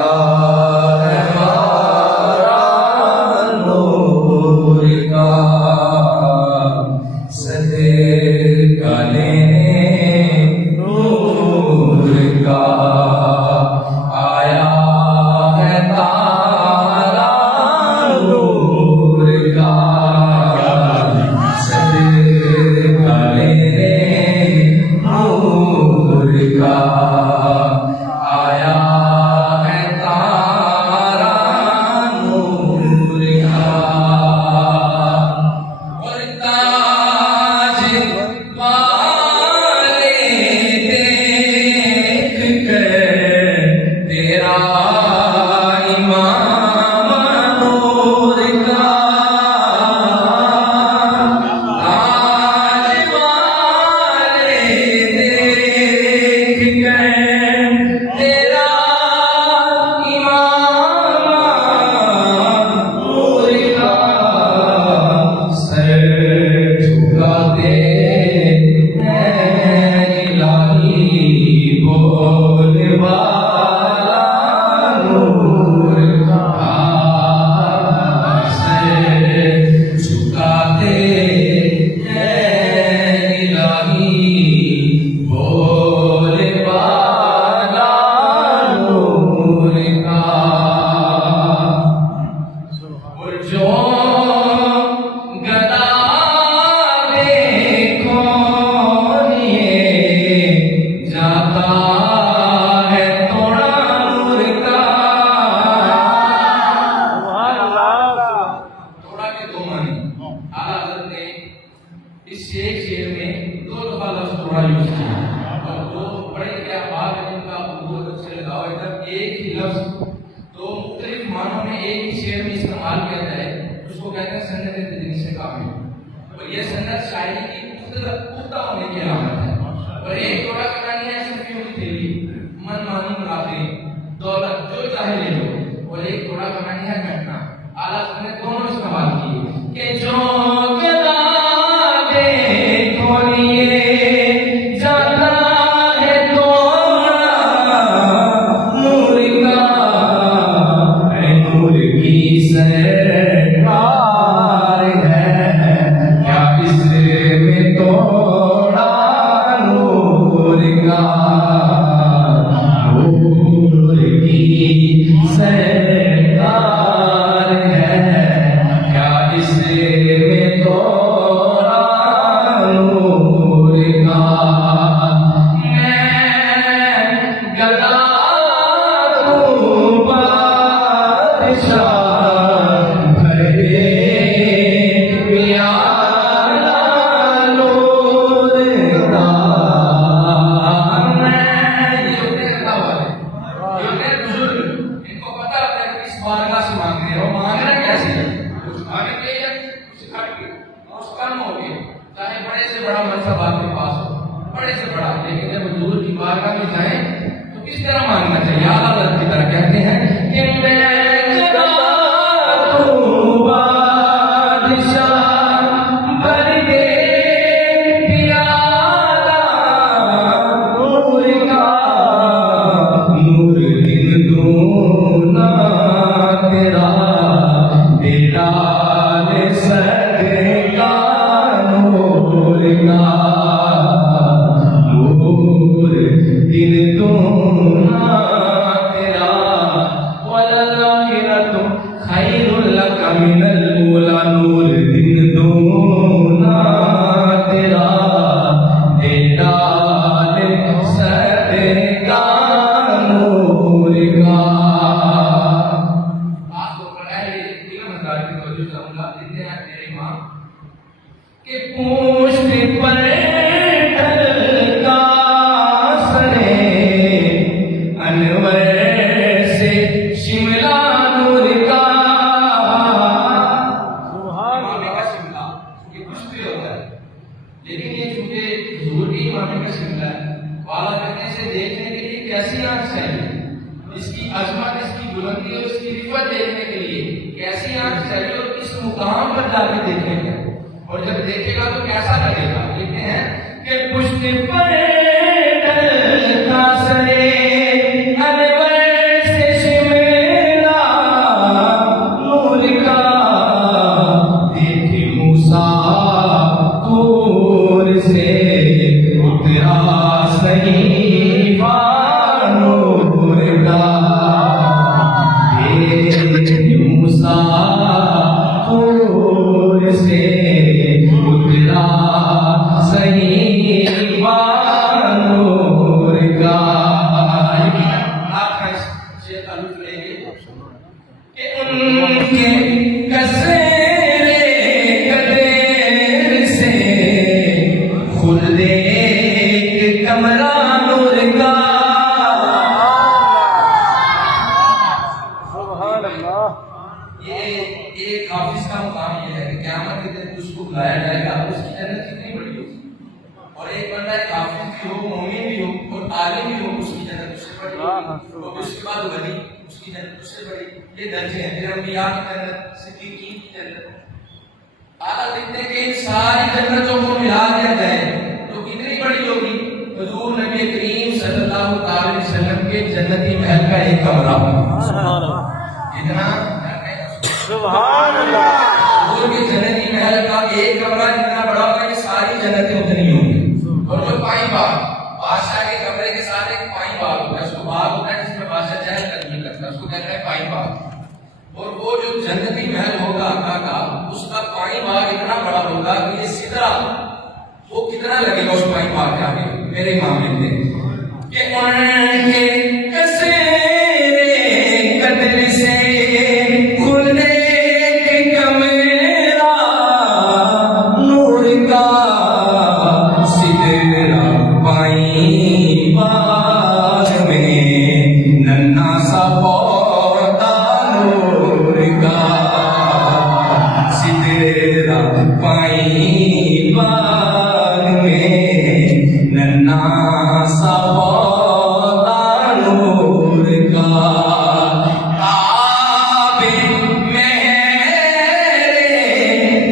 کا ہے ہمارا نور کا صدقہ لینے نور کا آیا ہے تارا نور کا صدقہ لینے نور کا آیا ہے تارا نور کا اور تاج والے دیکھ کر تیرا امام نور کا تاج والے دیکھ کر تیرا امام نور کا سر جھکاتے ہیں الہی بولنے والا نور کا سر جھکاتے ہیں الہی بولنے والا نور کا اور جو گدا دیکھو یہ جاتا ہے توڑا نور کا توڑا کے دو معنی اعلیٰ حضرت نے اس شعر میں دو دفعہ لفظ توڑا یوز کیا اور دو بڑے کیا بات ہے ان کا اردو سے لگاؤ ادھر ایک ہی لفظ تو مختلف معنوں میں ایک ہی شعر میں استعمال کیا جائے اس کو کہتے ہیں سند تدریس سے کامل اور یہ سند شاعری کی پختہ ہونے کی علامت ہے اور ایک توڑا کا معنی ہے صرفیوں کی تھیلی من مانی منافع دولت جو چاہے لے لو اور ایک توڑا کا معنی ہے گھٹنا اعلیٰ حضرت نے دونوں استعمال کیے کہ جو گدا دیکھو یہ جاتا ہے توڑا نور کا اے نور کی سرکار ہے کیا اس میں توڑا نور کا نور کی سرکار ہے کیا اس میں توڑا نور کا میں گدا تو بادشاہ بھرے پیالہ نور کا میں یہ ہوتے رہتا ہوا ہے یہ ہوتے بزرگ ان کو پتا ہوتا ہے کہ اس بارگاہ سے مانگتے ہیں اور مانگنا کیسے ہے کچھ کھانے کے لیے کچھ کھٹ کے کچھ کم ہو گیا چاہے بڑے سے بڑا منصب آپ کے پاس ہو بڑے سے بڑا لیکن جب حضور کی بارگاہ میں جائیں تو کس طرح مانگنا چاہیے اعلیٰ حضرت کی طرح کہتے ہیں کہ میں گدا تو بادشاہ بھر دے پیالہ نور کا نور دن دونا تیرا دیدار صدقہ نور کا نور دن دونا تیرا وللآخرۃ خیر لک من الاولی نور دن دونا تیرا دیدار صدقہ نور کا آپ کو پڑھائے تین مزار کی توجہ چاہوں گا دیتے ہیں میرے ماں کہ پوشت پر ڈھلکا سرے انور سے شملہ نور کا امام کا شملہ یہ کچھ بھی ہوتا ہے لیکن یہ چونکہ حضور کی امام کا شملہ ہے والا کرنے سے دیکھنے کے لیے کیسی آنکھ چاہیے اس کی عظمت اس کی بلندی اور اس کی رفت دیکھنے کے لیے کیسی آنکھ چاہیے اور کس مقام پر جا کے دیکھنے کا اور جب دیکھے گا تو کیسا لگے گا لکھتے ہیں کہ پشت پر ڈھلتا سرے انور سے شملہ कमरा नूर का। ये एक हाफिज का मुकाम ये है कि क़यामत के दिन उसको बुलाया जाएगा, उसकी जन्नत कितनी बड़ी होगी। और एक बंदा एक हाफिज भी हो, मोमिन भी हो और आलिम भी हो, उसकी जन्नत उससे बड़ी होगी। और उसके बाद वली, उसकी जन्नत उससे बड़ी। ये दर्जे हैं। फिर अंबिया की जन्नत, सिद्दीकीन की जन्नत। आला देखते हैं कि इन सारी जन्नतों को मिला दिया जाए तो कितनी बड़ी होगी। हुजूर नबी करीम सल्लल्लाहु अलैहि वसल्लम के जन्नती महल का एक कमरा इतना, सुभान अल्लाह, हुजूर के जन्नती महल का एक कमरा इतना बड़ा होगा कि सारी जन्नतें उतनी होंगी। और जो पाई बाग, बादशाह के कमरे के साथ एक पाई बाग होता है, उसको बाग होता है जिसमें बादशाह चहल कदमी करता है, उसको कहते हैं पाई बाग। और वो जो जन्नती महल होगा आका का, उसका पाई बाग इतना बड़ा होगा कि ये सिदरा वो कितना लगेगा उस पाई बाग के आगे। मेरे इमाम लिखते हैं कि उनके कसेरे कदर से खुले कमरा नूर का, सिदरा पाई बाग में नन्हा सा पौधा नूर का, सिदरा पाई बाग में नन्हा सा पौधा नूर का। आबे मेरे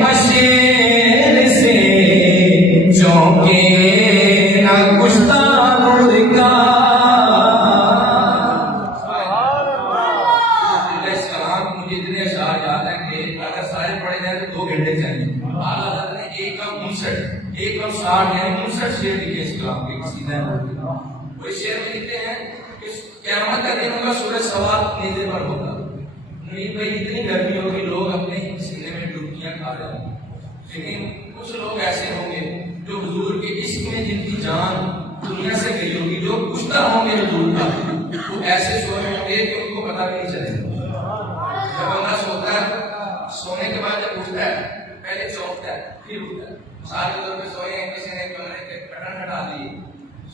बशीर से चौंके न कुश्ता नूर का। मुझे इतने अशआर याद है कि अगर सारे पढ़े जाए तो 2 घंटे चाहिए। आला हज़रत ने 1:59 यानी 59 शेर लिखे इस्लाम के सीधा। वो शेर में लिखते हैं कि क़यामत का दिन होगा, सूरज सवार नेज़े पर होगा। नहीं भाई, इतनी गर्मी होगी, लोग अपने सीने में डुबकियां खा रहे हैं। लेकिन कुछ लोग ऐसे होंगे जो हुजूर के इश्क में जिनकी जान दुनिया से गई होगी, जो कुश्ता होंगे हुजूर का, वो ऐसे सोए होंगे कि उनको पता भी नहीं चलेगा। जब बंदा सोता है, सोने के बाद जब उठता है पहले चौंकता है, फिर उठता है। सारे लोग पे सोए हैं, किसी ने कमरे के कर्टन हटा दिए,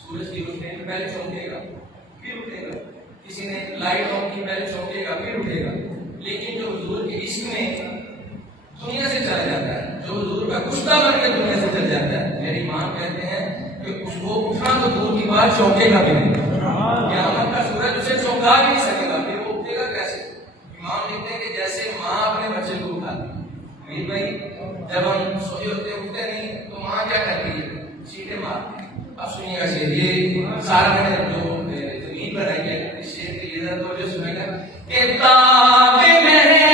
सूरज की रोशनी में पहले चौंकेगा फिर उठेगा। किसी ने लाइट ऑन की, पहले चौंकेगा फिर उठेगा। लेकिन जो हुजूर के इश्क में दुनिया से चला जाता है, जो हुजूर का कुश्ता बन के दुनिया से चल जाता है, मेरे इमाम कहते हैं कि उसको उठना तो दूर की बात, चौंकेगा भी नहीं। क़यामत का सूरज उसे चौंका भी नहीं सकेगा, फिर वो उठेगा कैसे। इमाम लिखते हैं कि जैसे माँ अपने बच्चे को उठाती है। मीर भाई, जब हम सोए होते उठते नहीं तो माँ क्या करती है, सीधे मारती है। अब सुनिएगा शेर, ये सारा मैंने जो जमीन पर है इस शेर की इधर तो जो सुनेगा कि ताबे मेरे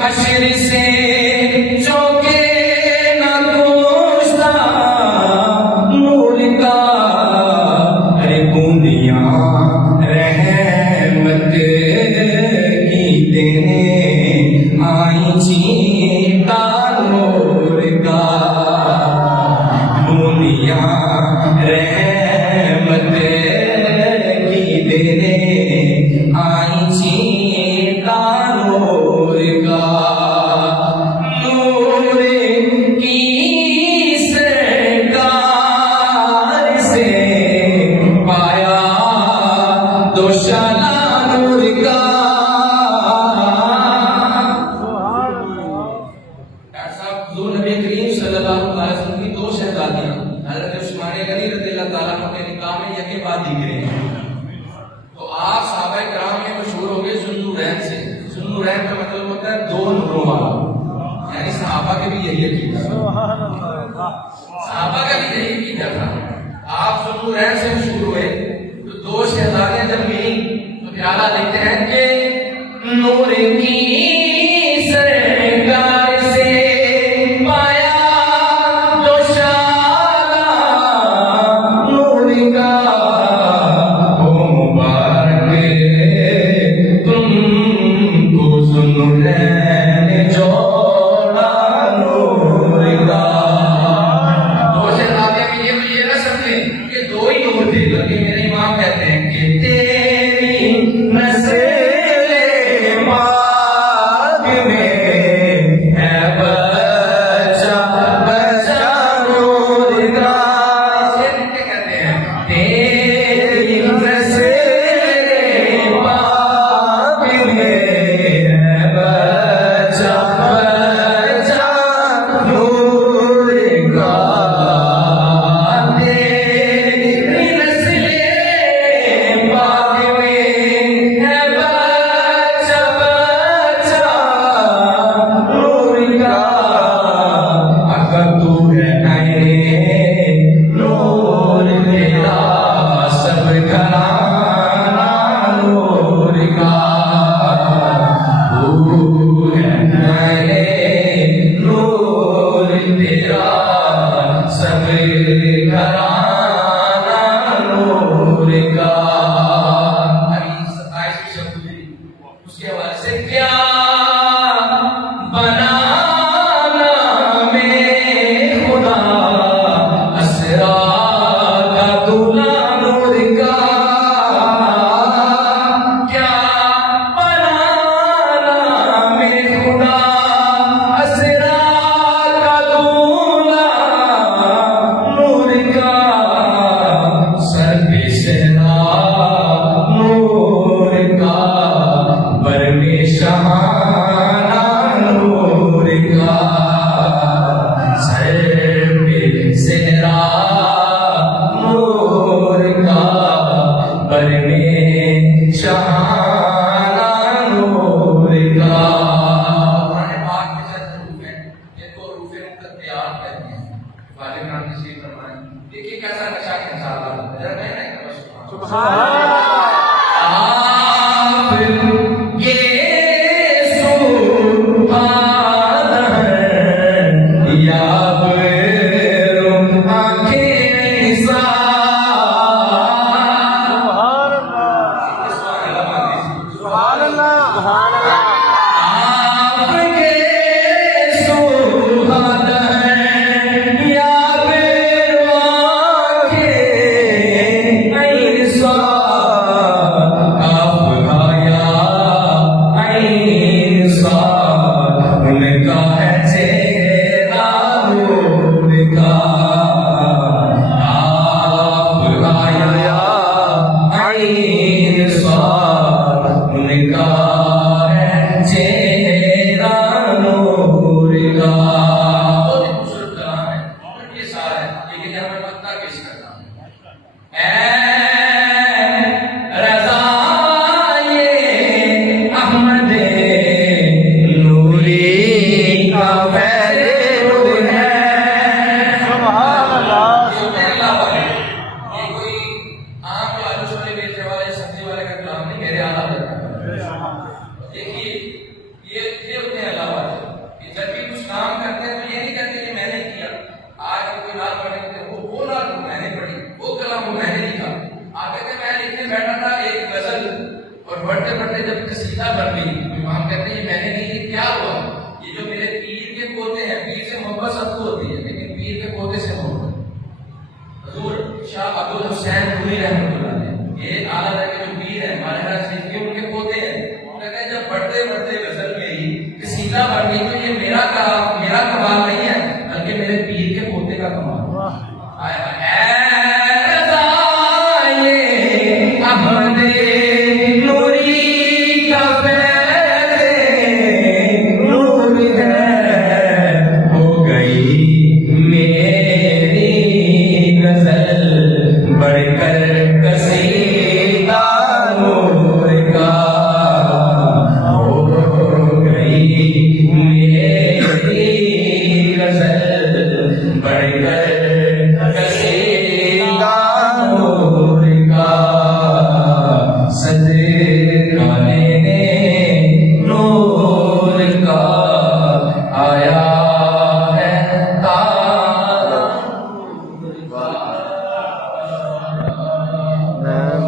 हश्र से चौके न कुश्ता नूर का। अरे बूंदियां रहमत की देने आई छींटा नूर का, बूंदियां रहमत की देने आई छींटा नूर का। नूर की सरकार से पाया दोशाला नूर का। हुजूर नबी करीम सल्लल्लाहु अलैहि वसल्लम की 2 शहजादियां हजरत उस्मान गनी रज़ियल्लाहु ताला अन्हु के निकाह में यके बाद दिख रहे हैं। तो आप सहाबा किराम में मशहूर हो गए ज़ुन्नुरैन से। ज़ुन्नुरैन का मतलब होता है 2 नूरों वाला, यानी सहाबा के भी यही अकीदा, सहाबा का भी यही अकीदा था। आप ज़ुन्नुरैन से मशहूर हुए तो 2 शहजादियां जब मिली तो प्याला लिखते हैं कि नूर की सरकार से पाया दोशाला नूर का। ओ मुबारक तुमको ज़ुन्नुरैन जोड़ा नूर का। 2 शहजादियां भी ये ना समझे कि 2 ही नूर थे, लेकिन کیسا نقشہ کھینچا اللہ نے. ذرا میں نے سبحان اللہ. بڑھتے بڑھتے جب قصیدہ بن گئی، امام کہتے ہیں یہ میں نے نہیں، یہ کیا ہوا؟ یہ جو میرے پیر کے پوتے ہیں، پیر سے محبت سب کو ہوتی ہے لیکن پیر کے پوتے سے محبت. حضور شاہ عبدالحسین پوری رحمۃ اللہ علیہ، یہ اعلیٰ درجے کے جو پیر ہیں مالحہ شریف کے، ان کے پوتے ہیں. وہ کہتے ہیں جب بڑھتے بڑھتے غزل میری قصیدہ بن گئی تو یہ میرا کمال نہیں ہے بلکہ میرے پیر کے پوتے کا کمال. بڑھ کر